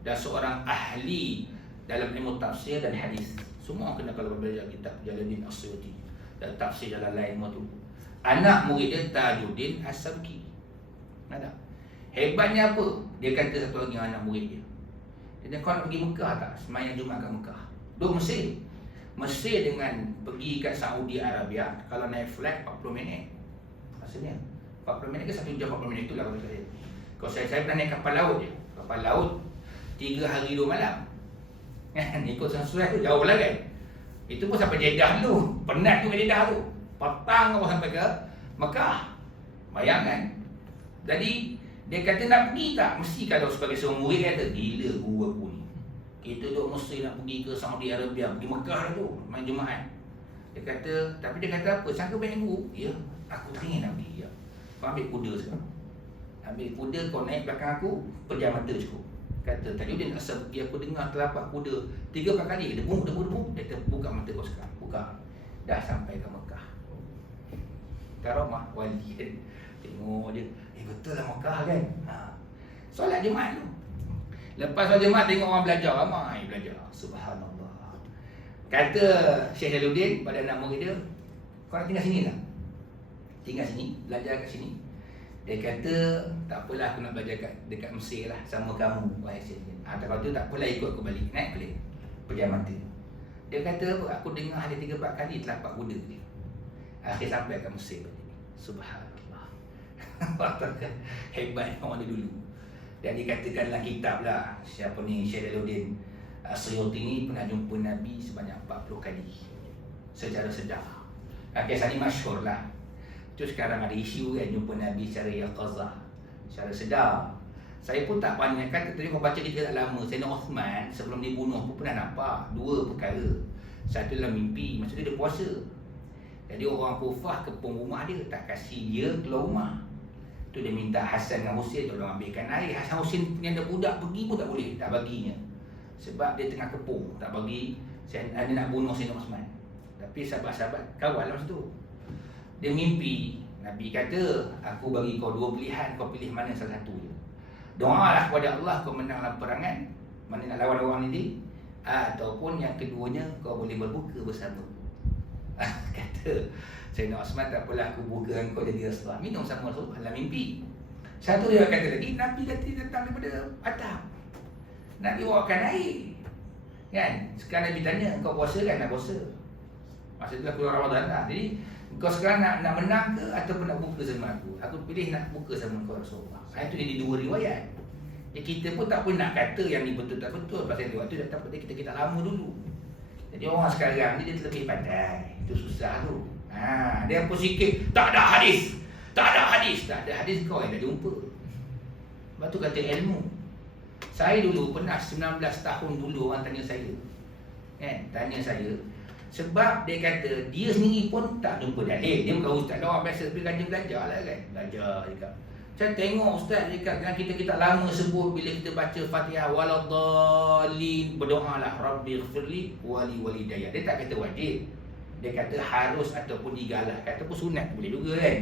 dan seorang ahli dalam ilmu tafsir dan hadis. Semua kena kalau belajar kitab Jalaluddin As-Suyuti dan tafsir jalan lain tu. Anak murid dia Tajuddin As-Sabki. Ada. Hebatnya apa? Dia kata satu lagi anak murid dia. Dia kata, kau nak pergi Mekah tak? Semayang Jumaat kat Mekah. Duduk Mesir. Mesir dengan pergi kat Saudi Arabia, kalau naik flight 40 minit. Maksudnya 40 minit ke 1 jam 40 minit itulah kalau saya. Kalau saya pernah naik kapal laut je. Kapal laut 3 hari 2 malam. Ikut sesuai tu jauh lah kan. Itu pun sampai Jeddah dulu. Penat tu ke Jeddah tu. Petang apa sampai ke Mekah. Bayangkan. Jadi dia kata nak pergi tak? Mesti kalau sebagai seorang murid kata, gila guru aku ni. Kita duk mesti nak pergi ke Saudi Arabia, pergi Mekah tu, main Jumaat. Dia kata, tapi dia kata apa? Sangka banyak guru? Ya, aku tak ingin nak pergi. Ya. Kau ambil kuda sekarang. Ambil kuda, kau naik belakang aku, pejam mata cukup. Kata, tadi dia nak pergi, aku dengar telapak kuda 3-4 kali, debu. Dia kata, buka mata kau sekarang. Buka. Dah sampai ke Mekah. Karamah wali. Tengok dia. Betul lah Mekah kan. Solat Jumaat tu. Lepas solat Jumaat tengok orang belajar, ramai belajar. Subhanallah. Kata Syekh Jalaluddin pada anak murid dia, kau nak tinggal sini tak? Tinggal sini, belajar kat sini. Dia kata, tak apalah aku nak belajar dekat Mesir lah sama kamu. Wahai Syekh. Lepas tu tak apalah ikut aku balik. Naik balik. Pejam mata. Dia kata, aku dengar ada 3-4 kali telapak kuda dia. Akhir sampai kat Mesir balik. Subhanallah. Hebat orang dulu. Dan dikatakan dalam kitab lah, siapa ni Syekh Jalaluddin As-Suyuti ni pernah jumpa Nabi sebanyak 40 kali secara sedar. Kisah ni masyhur lah. Tu sekarang ada isu kan, jumpa Nabi secara yaqazah. secara sedar. Saya pun tak banyak kata, tadi kau baca kita tak lama, Sayyidina Osman sebelum dibunuh pun pernah nampak 2 perkara. Satu dalam mimpi, maksudnya dia puasa. Jadi orang Kufah kepung rumah dia, tak kasih dia keluar rumah. Tu dia minta Hasan dengan Husin tolong ambilkan air. Hasan Husin punya ada budak pergi pun tak boleh, tak baginya. Sebab dia tengah kepung, tak bagi, dia nak bunuh Sayyidina Osman. Tapi sahabat-sahabat kawal masa tu. Dia mimpi, Nabi kata, aku bagi kau 2 pilihan, kau pilih mana salah satu je. Doalah kepada Allah kau menang dalam perangan, mana nak lawan orang ini, ataupun yang keduanya kau boleh berbuka bersama. Kata Sayyidina Osman, tak apalah aku buka kau jadi Rasulullah, minum sama Rasulullah dalam mimpi. Satu dia kata lagi, Nabi kata datang daripada atap, Nabi bawakan air kan. Sekarang Nabi tanya, kau puasa kan? Nak puasa. Masa tu aku Ramadan lah. Jadi kau sekarang nak menang ke ataupun nak buka sama aku? Aku pilih nak buka sama kau Rasulullah. Itu jadi 2 riwayat. Jadi kita pun tak pun nak kata yang ni betul tak betul. Pasal waktu dah tak betul, kita lama dulu. Jadi orang sekarang ni dia lebih pandai. Itu susah tu. Dia pun sikit, tak ada hadis. Tak ada hadis. Tak ada hadis kau yang tak jumpa. Sebab tu kata ilmu. Saya dulu pernah 19 tahun dulu orang tanya saya. Tanya saya. Sebab dia kata dia sendiri pun tak jumpa dalil. Dia bukan ustaz lah, orang biasa pergi belajar lah kan. Belajar juga. Saya tengok ustaz dekat yang kita lama sebut bila kita baca Fatihah, waladhdallin, berdoalah Rabbi ighfirli wali walidayya. Dia tak kata wajib. Dia kata harus ataupun digalakkan ataupun sunat boleh juga kan.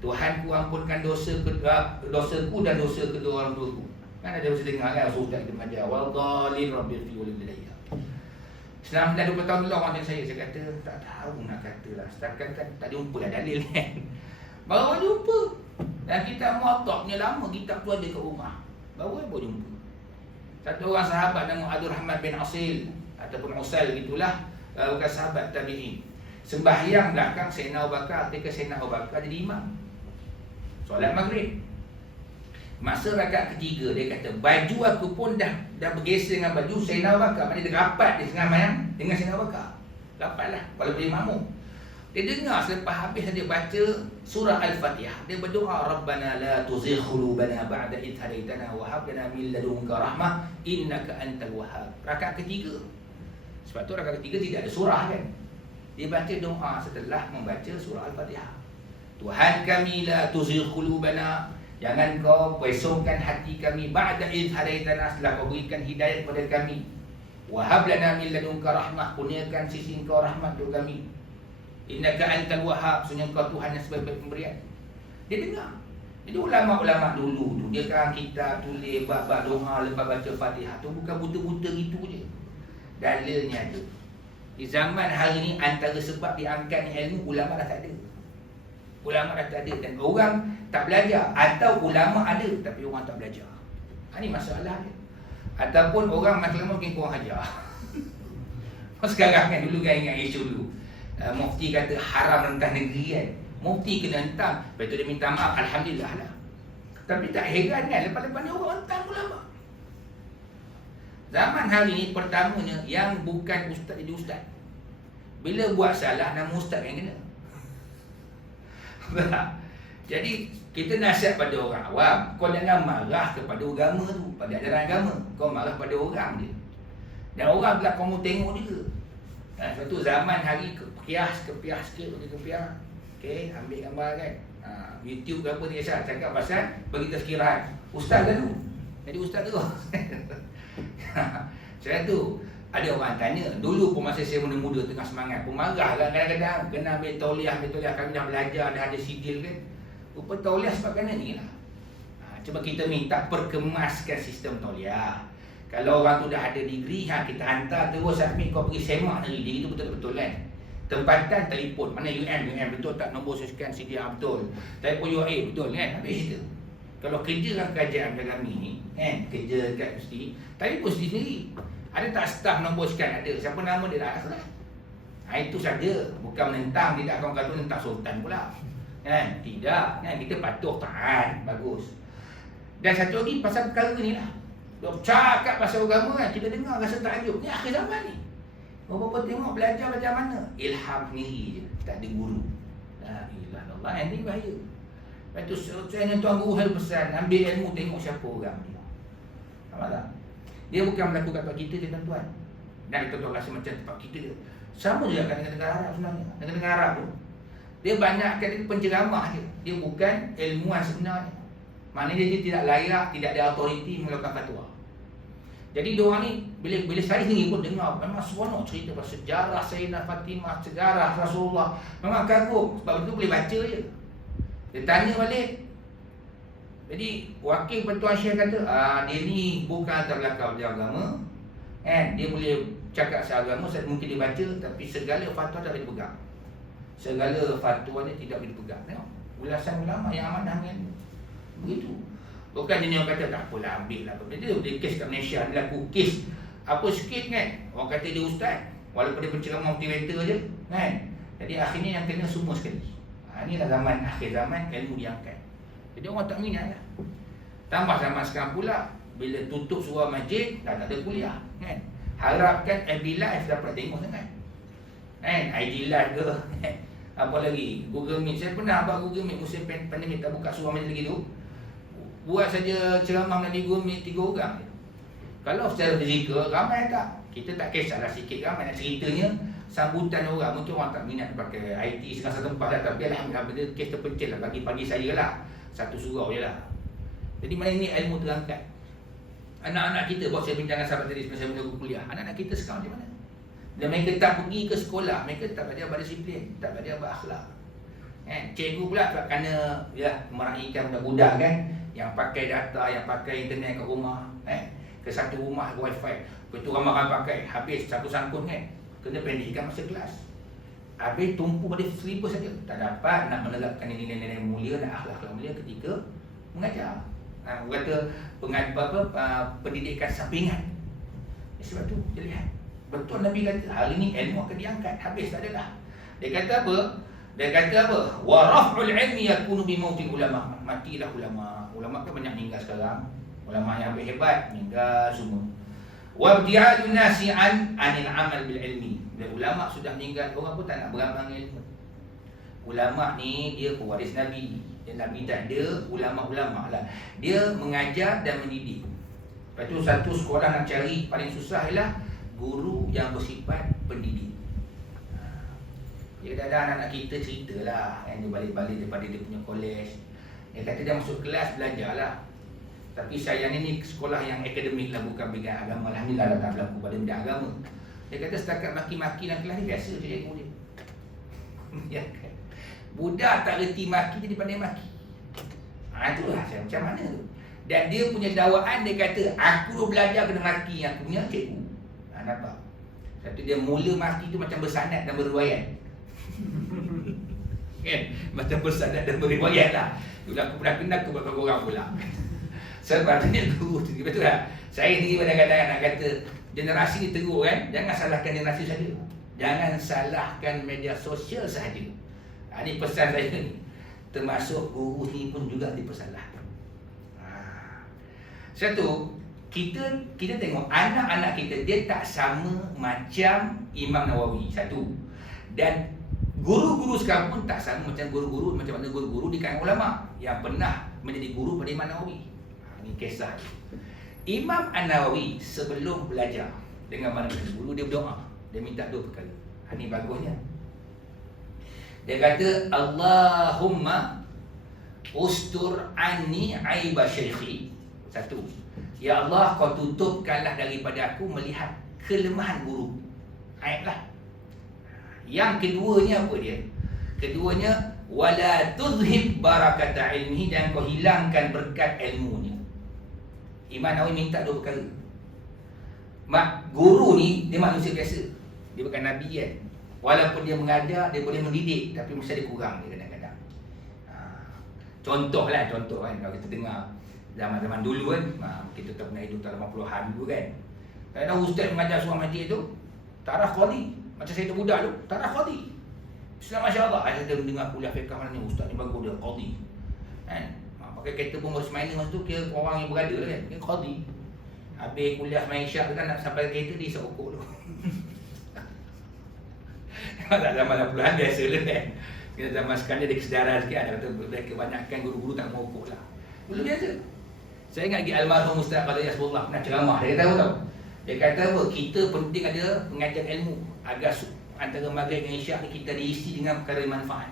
Tuhanku ampunkan dosaku dan dosa kedua orang tuaku. Kan ada mesti dengar kan ustaz kita mengajar waladhdallin Rabbi ighfirli wali walidayya. Selama dah 20 tahun dulu orang tanya saya kata tak tahu nak katalah. Setakat kan tak jumpa lah dalil kan. Baru jumpa. Dan kita Muwatta punya lama kitab tu ada kat rumah. Baru jumpa. Satu orang sahabat nama Abdul Rahman bin Asil ataupun Usail gitulah, bukan sahabat tabi'in. Sembahyang belakang Sayyidina Abu Bakar ketika Sayyidina Abu Bakar jadi imam. Solat maghrib. Masa rakaat ketiga dia kata baju aku pun dah bergeser dengan baju Sayyidina Abu Bakar. Maknanya dia rapat dia tengah mayang dengan Sayyidina Abu Bakar. Rapatlah walaupun dia makmum. Dia dengar selepas habis dia baca surah Al-Fatihah. Dia berdoa, Rabbana la tuzigh qulubana ba'da idh hadaitana wa hab lana min ladunka rahmah innaka antal wahhab. Rakaat ketiga. Sebab tu rakaat ketiga tidak ada surah kan. Dia baca doa setelah membaca surah Al-Fatihah. Tuhan kami la tuzigh qulubana, jangan kau pesongkan hati kami ba'da idh hadaitana, setelah kau berikan hidayah kepada kami. Wa hab lana min ladunka rahmah, kurniakan sisi Engkau rahmat untuk kami. Innaka antal wahhab, sunnya Kau Tuhan yang sebaik-baik pemberian. Dia dengar. Jadi ulama-ulama dulu tu dia kan kitab tulis bab-bab doa lepas baca Fatihah tu bukan buta-buta gitu je. Dalilnya ada. Di zaman hari ni antara sebab diangkat ilmu, ulama dah tak ada. Ulama dah tak ada dan orang tak belajar, atau ulama ada tapi orang tak belajar. Ini masalah dia. Ataupun orang makin lama makin kurang ajar. Sekarang kan dulu kan ingat isu dulu. Mufti kata haram rentah negeri kan. Mufti kena hentam, lepas tu dia minta maaf, alhamdulillah lah. Tapi tak heran kan, lepas-lepas ni orang hentam ulama. Zaman hari ni pertamanya yang bukan ustaz jadi ustaz. Bila buat salah nama ustaz yang kena. Jadi kita nasihat pada orang awam, kau jangan marah kepada agama tu, pada ajaran agama. Kau marah pada orang je. Dan orang pula kau mau tengok juga. Sebab tu zaman hari kepiah sikit, okey, ambil gambar kan. YouTube ke apa ni Aisyah cakap pasal bagi tazkirah. Ustaz lalu. Jadi ustaz tu. Saya tu ada orang tanya, dulu pun masa saya muda-muda tengah semangat, pemarah kan kadang-kadang kena ambil tauliah kami dah belajar, dah ada sidil kan. Rupa tauliah sebab kena ni lah. Cuba kita minta perkemaskan sistem tauliah. Kalau orang tu dah ada degree, kita hantar terus submit, kau pergi semak sendiri. Degree tu betul-betul kan. Tempatan telefon, mana UM betul tak, nombor sekian CDR betul. Telefon UA betul kan. Habis cerita. Kalau kerja dengan kerajaan kami ni kan, kerja dekat mesti telefon sendiri. Ada tak staff nombor sekian, ada. Siapa nama dia dah salah. Itu saja. Bukan menentang, tidak akan kata menentang sultan pula. Kan? Tidak. Kan? Kita patuh taat. Bagus. Dan satu lagi pasal perkara ni lah. Dia cakap pasal agama kan, kita dengar rasa takjub. Ni akhir zaman ni. Berapa tengok belajar macam mana? Ilham sendiri je, tak ada guru. La ilaha illallah, yang ni bahaya. Lepas tu saya ni tuan guru saya pesan, ambil ilmu tengok siapa orang dia. Faham tak? Dia bukan berlaku kat tempat kita je tuan-tuan. Dan kita tahu rasa macam tempat kita je. Sama juga kat negara-negara Arab sebenarnya. Negara-negara Arab tu, dia banyak kat penceramah je. Dia bukan ilmuwan sebenarnya. Maknanya dia tidak layak, tidak ada autoriti mengeluarkan fatwa. Jadi diorang ni, bila saya sendiri pun dengar, memang seronok cerita pasal sejarah Sayyidah Fatimah, sejarah Rasulullah. Memang kagum, sebab itu boleh baca je. Dia tanya balik. Jadi wakil Pertuan Syekh kata, dia ni bukan atas belakang agama, dia boleh cakap seagama, mungkin dia baca, tapi segala fatwa tak boleh dipegang. Segala fatwa dia tidak boleh dipegang. Tengok, ulasan ulama yang amanah dengan begitu. Bukan dia orang kata tak apalah, ambil lah. Dia kes kat Malaysia, dia laku kes apa sikit kan, orang kata dia ustaz, walaupun dia penceramah motivator je kan. Jadi akhirnya yang kena semua sekali. Inilah zaman akhir zaman, ilmu diangkat. Jadi orang tak minat lah. Tambah zaman sekarang pula, bila tutup surau masjid, dah tak ada kuliah kan. Harapkan FB Live dapat tengok sangat kan, IG Live ke apa lagi, Google Meet. Saya pernah buat Google Meet musim pandemik, tak buka surau masjid lagi tu. Buat saja ceramah melalui Google Meet 3 orang. Kalau secara fizikal, ramai tak? Kita tak kisahlah sikit ramai nak ceritanya. Sambutan orang, mungkin orang tak minat pakai IT segala satu tempat lah. Tapi alhamdulillah benda kes terpencil lah bagi saya lah. Satu surau je lah. Jadi mana ini ilmu terangkat. Anak-anak kita, buat saya bincang dengan sahabat tadi sebelum saya mula kuliah. Anak-anak kita sekarang macam mana? Dan mereka tak pergi ke sekolah, mereka tak belajar berdisiplin, tak belajar berakhlak. Cikgu pula tak kena meraihkan budak-budak kan, yang pakai data, yang pakai internet kat rumah, ke satu rumah ke wifi. Lepas tu ramai-ramai pakai, habis satu sangkut kan, kena pendekkan masa kelas. Habis tumpu pada silibus saja. Tak dapat nak menerapkan nilai-nilai mulia dan akhlak mulia ketika mengajar. Orang kata pendidikan sampingan. Sebab tu kita lihat, betul Nabi kata hari ni ilmu akan diangkat, habis tak ada dah. Dia kata apa? Wa raf'ul ilmi yakunu bi mautil ulama. Matilah ulama. Ulama kan banyak meninggal sekarang. Ulama yang hebat meninggal semua. Wa ibtiadun nasi anil amal bil ilmi. Bila ulama sudah meninggal, orang pun tak nak beramal dengan ilmu. Ulama ni dia pewaris Nabi. Dan Nabi tak ada, ulama-ulama lah. Dia mengajar dan mendidik. Lepas tu satu sekolah nak cari paling susah ialah guru yang bersifat pendidik. Dia kata ada anak-anak kita ceritalah yang dia balik-balik daripada dia punya kolej. Dia kata dia masuk kelas belajar lah. Tapi sayangnya ni sekolah yang akademik lah, bukan bidang agama. Alhamdulillah tak berlaku pada bidang agama. Dia kata setakat maki-maki dalam kelas ni biasa je cikgu dia. Ya kan? Budak tak reti maki jadi pandai maki. Itulah saya macam mana tu. Dan dia punya dakwaan, dia kata aku belajar kena maki yang punya cikgu. Nampak? Satu dia mula maki tu macam bersanad dan berriwayat. Kan? Macam bersanad dan berriwayat lah. Dulu aku pernah kenal ke beberapa orang pula. Sebabnya guru tu, betul tak? Saya sendiri kadang-kadang nak kata generasi ni teruk kan. Jangan salahkan generasi saja. Jangan salahkan media sosial sahaja. Ini pesan saya ni. Termasuk guru ni pun juga dipersalahkan. Satu, kita tengok anak-anak kita, dia tak sama macam Imam Nawawi. Satu. Dan guru-guru sekarang pun tak sama macam guru-guru, macam mana guru-guru di kalangan ulama yang pernah menjadi guru pada Imam Nawawi. Ini kisah. Imam An-Nawawi sebelum belajar dengan mana-mana guru, dia berdoa. Dia minta 2 perkara. Ini bagusnya. Dia kata, Allahumma ustur anni aiba syaikhi. Satu, ya Allah, kau tutupkanlah daripada aku melihat kelemahan guru. Aiblah. Yang keduanya apa dia? Keduanya, wala tudhib barakata ilmihi, dan kau hilangkan berkat ilmunya. Imam Nawawi minta 2 perkara. Guru ni dia manusia biasa. Dia bukan Nabi kan. Walaupun dia mengajar, dia boleh mendidik, tapi mesti ada kurang dia kadang-kadang. Contoh kan, kalau kita dengar zaman-zaman dulu kan, kita tak pernah hidup tahun 80-an dulu kan. Kadang-kadang ustaz mengajar surah masjid tu taraf qadi. Macam saya tu budak tu, taraf qadi. Bismillah, masya-Allah. Ada dengar kuliah fiqh mana ni, ustaz ni bagus dia qadi. Kan? Pakai kereta pun harus main masa tu, kira orang yang berada kan, dia qadi. Habis kuliah main syak tu kan, nak sampai kereta dia isap ukur tu. Tak zaman 80-an biasa lah kan. Kita zaman sekarang ada kesedaran sikit, ada kata kebanyakan guru-guru tak mengukur lah. Dulu biasa. Saya ingat lagi almarhum Ustaz Qadri Yasbullah pernah ceramah, dia kata apa tau? Dia kata apa? Kita penting ada mengajar ilmu agar antara maghrib dengan isyak ni kita diisi dengan perkara manfaat.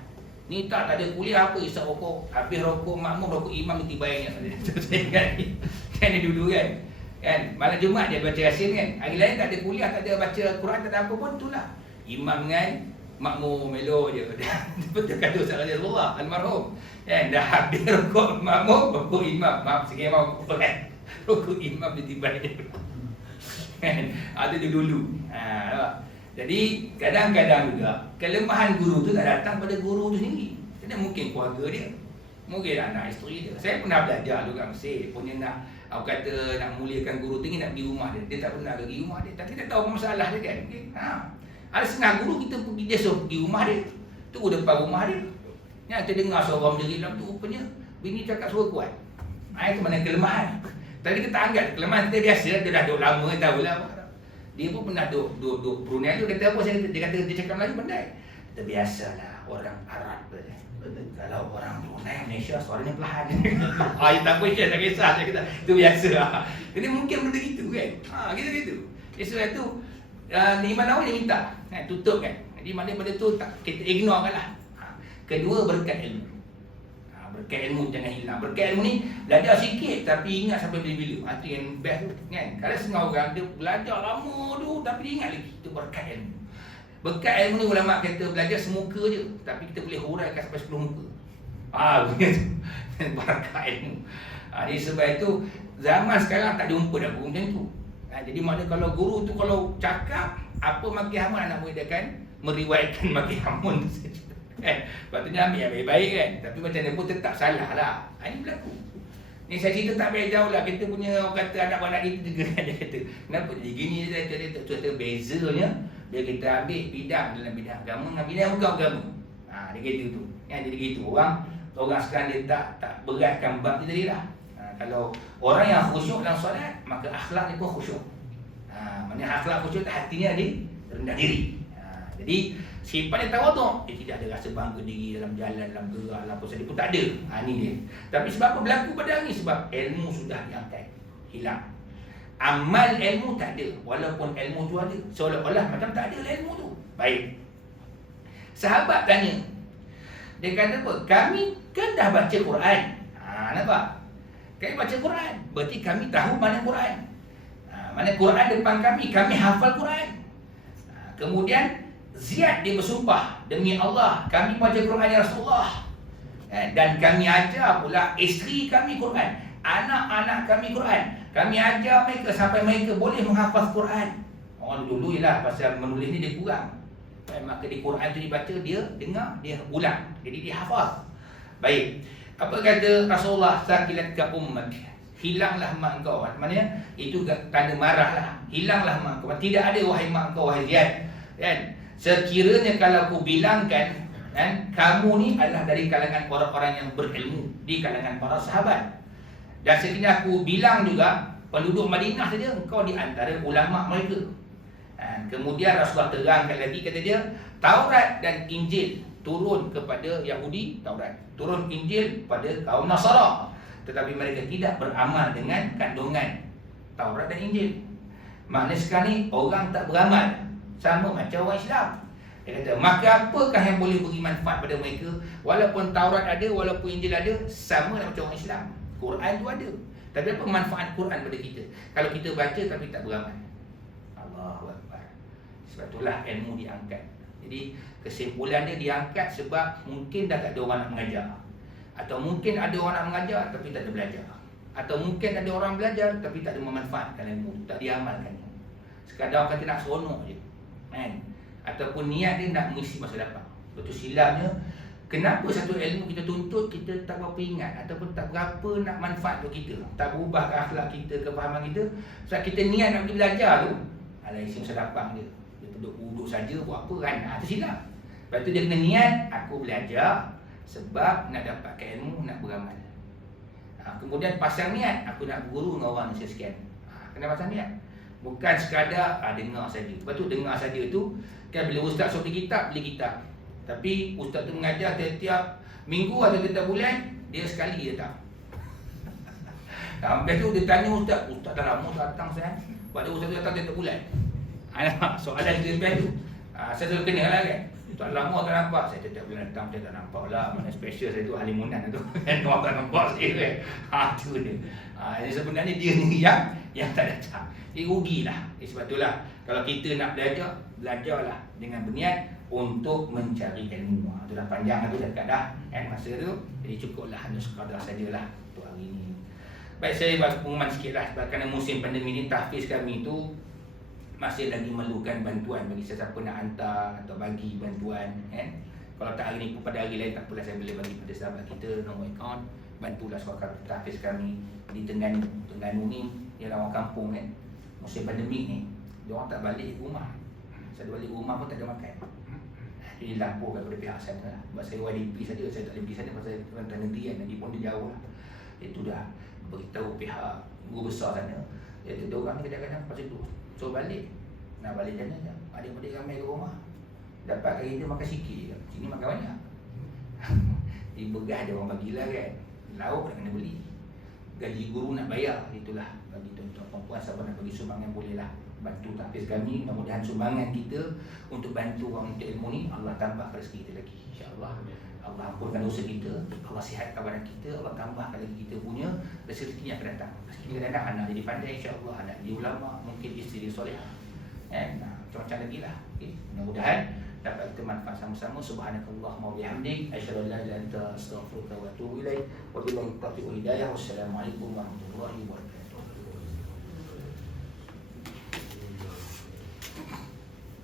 Ni tak ada kuliah apa, isap rokok, habis rokok makmum, rokok imam nanti bayarnya. Saya ingat ni. Kan dia dulu kan, malam Jumaat dia baca Yasin kan. Hari lain tak ada kuliah, tak ada baca Quran, tak ada apa pun, itulah. Imam dengan makmum melo je. Betul kata Ustaz Qadri Yasbullah almarhum. Kan dah habis rokok makmum, rokok imam. Maaf sikit imam kan. Rokok imam nanti bayar. Kan? Ada dulu. Jadi kadang-kadang juga kelemahan guru tu tak datang pada guru tu sendiri. Kadang mungkin keluarga dia, mungkin anak isteri dia. Saya pernah belajar juga Mesir, punya nak kata nak muliakan guru tinggi, nak pergi rumah dia. Dia tak pernah pergi rumah dia. Tapi kita tahu apa masalah dia kan. Okay? Ada setengah guru kita pergi, dia suruh pergi rumah dia. Tunggu depan rumah dia. Yang kita dengar seorang menjerit dalam tu, rupanya bini cakap suara kuat. Itu mana kelemahan. Tapi kita tak anggap kelemahan kita biasa. Dia dah duduk lama, tahulah. Dia pun pernah duduk Brunei tu, kata apa, dia kata dia cakap Melayu pandai. Kita biasalah orang Arab tu. Kalau orang Brunei, Malaysia suaranya perlahan. Tak apa, tak kisah, saya kata itu biasa. Jadi mungkin benda gitu kan. Gitu. Sebab tu Imam Nawawi dia minta tutup kan. Jadi mana benda tu tak, kita ignore kan lah. Kedua, berkat ilmu. Berkat ilmu jangan hilang. Berkat ilmu ni belajar sikit tapi ingat sampai bila-bila. Itu yang best tu kan. Kalau setengah orang dia belajar lama tu tapi dia ingat lagi. Itu berkat ilmu. Berkat ilmu ni ulama kata belajar semuka je tapi kita boleh huraikan sampai 10 muka. Begitu. Berkat ilmu. Jadi sebab itu zaman sekarang tak jumpa dah guru macam tu. Jadi makna kalau guru tu kalau cakap apa maki hamun, anak murid dia kan meriwayatkan maki hamun tu saja. Patutnya ambil yang baik-baik kan. Tapi macam mana pun tetap salah lah. Ini berlaku. Ni saya cerita tak baik jauh lah. Kita punya orang kata anak-anak kita juga kan. Dia kata kenapa jadi gini. Dia kata bezanya dia kita ambil bidang dalam bidang agama dengan bidang bukan agama. Dia kata tu. Jadi gitu. Orang sekarang dia tak beratkan bab dia tadi lah. Kalau orang yang khusyuk dalam solat, maka akhlak dia pun khusyuk. Maksudnya akhlak khusyuk hatinya dia rendah diri. Jadi sifat dia tawaduk, dia tidak ada rasa bangga diri dalam jalan, dalam gerak, dalam apa saja pun tak ada. Ni dia. Tapi sebab apa berlaku pada hari ni? Sebab ilmu sudah diangkat, hilang. Amal ilmu tak ada, walaupun ilmu tu ada. Seolah-olah macam tak ada ilmu tu. Baik. Sahabat tanya, dia kata apa? Kami kan dah baca Quran. Nampak? Kami baca Quran, berarti kami tahu mana Quran. Mana Quran depan kami hafal Quran. Kemudian Ziyad dia bersumpah, demi Allah kami baca Quran ya Rasulullah. Dan kami ajar pula isteri kami Quran, anak-anak kami Quran. Kami ajar mereka sampai mereka boleh menghafaz Quran. Orang dulu ialah pasal menulis ni dia kurang. Maka di Quran tu dibaca, dia dengar, dia ulang. Jadi dia hafaz. Baik. Apa kata Rasulullah, sakilatka ummak, hilanglah mak kau. Maknanya itu tanda marah lah. Hilanglah mak kau. Tidak ada wahai mak kau, wahai Ziyad. Kan? Sekiranya kalau aku bilangkan kamu ni adalah dari kalangan orang-orang yang berilmu, di kalangan para sahabat. Dan sekiranya aku bilang juga penduduk Madinah saja, engkau di antara ulama mereka. Kemudian Rasulullah terangkan lagi, kata dia, Taurat dan Injil turun kepada Yahudi, Taurat turun Injil pada kaum Nasara, tetapi mereka tidak beramal dengan kandungan Taurat dan Injil. Maknanya sekarang ni orang tak beramal sama macam orang Islam. Dia kata, maka apakah yang boleh beri manfaat pada mereka? Walaupun Taurat ada, walaupun Injil ada, sama macam orang Islam. Quran tu ada. Tapi apa manfaat Quran pada kita kalau kita baca tapi tak beramal? Allahu Akbar. Sebab itulah ilmu diangkat. Jadi kesimpulan dia diangkat sebab mungkin dah tak ada orang nak mengajar. Atau mungkin ada orang nak mengajar tapi tak ada belajar. Atau mungkin ada orang belajar tapi tak ada memanfaatkan ilmu, tak diamalkan. Sekadar kata nak seronok je. Ataupun niat dia nak mengisi masa depan. Betul silapnya, kenapa satu ilmu kita tuntut kita tak berapa ingat ataupun tak berapa nak manfaat untuk kita, tak berubah ke akhlak kita, kefahaman kita. Sebab kita niat nak pergi belajar tu, isi masa depan dia duduk saja buat apa kan. Itu silap. Lepas tu dia kena niat, aku belajar sebab nak dapatkan ilmu, nak beramal. Kemudian pasang niat, aku nak berguru dengan orang sekian. Kena pasang niat. Bukan sekadar dengar saja. Lepas tu dengar saja tu kan, bila ustaz suruh beli kitab, Tapi ustaz tu mengajar tiap-tiap minggu atau tiap bulan, dia sekali je tak. Sampai tu dia tanya ustaz dah lama datang saya. Pada ustaz tu datang tiap bulan. Soalan dia sampai tu. Saya selalu kena lah kan. Tak lama tak nampak, saya tiap bulan datang, saya tak nampak lah. Mana special saya tu halimunan tu. Orang tak nampak saya kan. Tu dia. Sebenarnya dia ni yang tak datang. Rugilah. Sebab itulah kalau kita nak belajarlah dengan berniat untuk mencari ilmu. Itulah panjang tu dah dekat dah masa tu. Jadi cukuplah hanya sekadar sajalah untuk hari ni. Baik, saya bagi pengumuman sikitlah sebab kerana musim pandemik ni tahfiz kami tu masih lagi memerlukan bantuan bagi sesiapa nak hantar atau bagi bantuan Kalau tak hari ni pun pada hari lain tak apalah, saya boleh bagi pada sahabat kita nombor akaun, bantulah suara tahfiz kami di Terengganu. Terengganu ni ialah orang kampung kan. Musim pandemik ni dia orang tak balik rumah. Saya balik rumah pun tak ada makan. Jadi laporkan kepada pihak sana lah. Sebab saya YDP saja, saya tak boleh pergi sana pasal rentan negeri kan, nanti pun dia jauh lah. Itu dah beritahu pihak guru besar sana. Iaitu dia orang ni kadang-kadang pasal tu so balik, nak balik jana je. Adik-adik ramai ke rumah, dapat hari tu makan sikit je, sini makan banyak. Di begah dia orang bagilah kan. Lauk nak kena beli, gaji guru nak bayar. Itulah bagi tuan-tuan perempuan siapa nak bagi sumbangan bolehlah bantu tahfiz kami. Mudah-mudahan sumbangan kita untuk bantu orang untuk ilmu ni Allah tambah rezeki kita lagi, insya-Allah. Allah ampunkan dosa kita, Allah sihatkan badan kita, Allah tambahkan lagi kita punya rezeki yang akan datang. Rezeki yang datang, anak jadi pandai insya-Allah, anak jadi ulama, mungkin isteri solehah. Macam-macam lagi lah. Okay. Mudah-mudahan dapat kita manfaat sama-sama. Subhanakallahumma wa bihamdik, asyhadu an la ilaha illa anta, astaghfiruka wa atubu ilaik. Wabillahi taufiq wal hidayah. Wassalamualaikum warahmatullahi wabarakatuh.